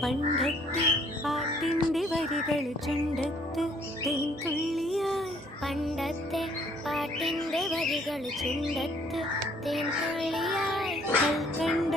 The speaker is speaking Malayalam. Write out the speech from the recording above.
പണ്ടത്തെ പാട്ടിന്റെ വരികൾ ചുണ്ടത്ത് തേൻ തുള്ളിയായി. പണ്ടത്തെ പാട്ടിന്റെ വരികൾ ചുണ്ടത്ത് തേൻ തുള്ളിയായി. കൽക്കണ്ട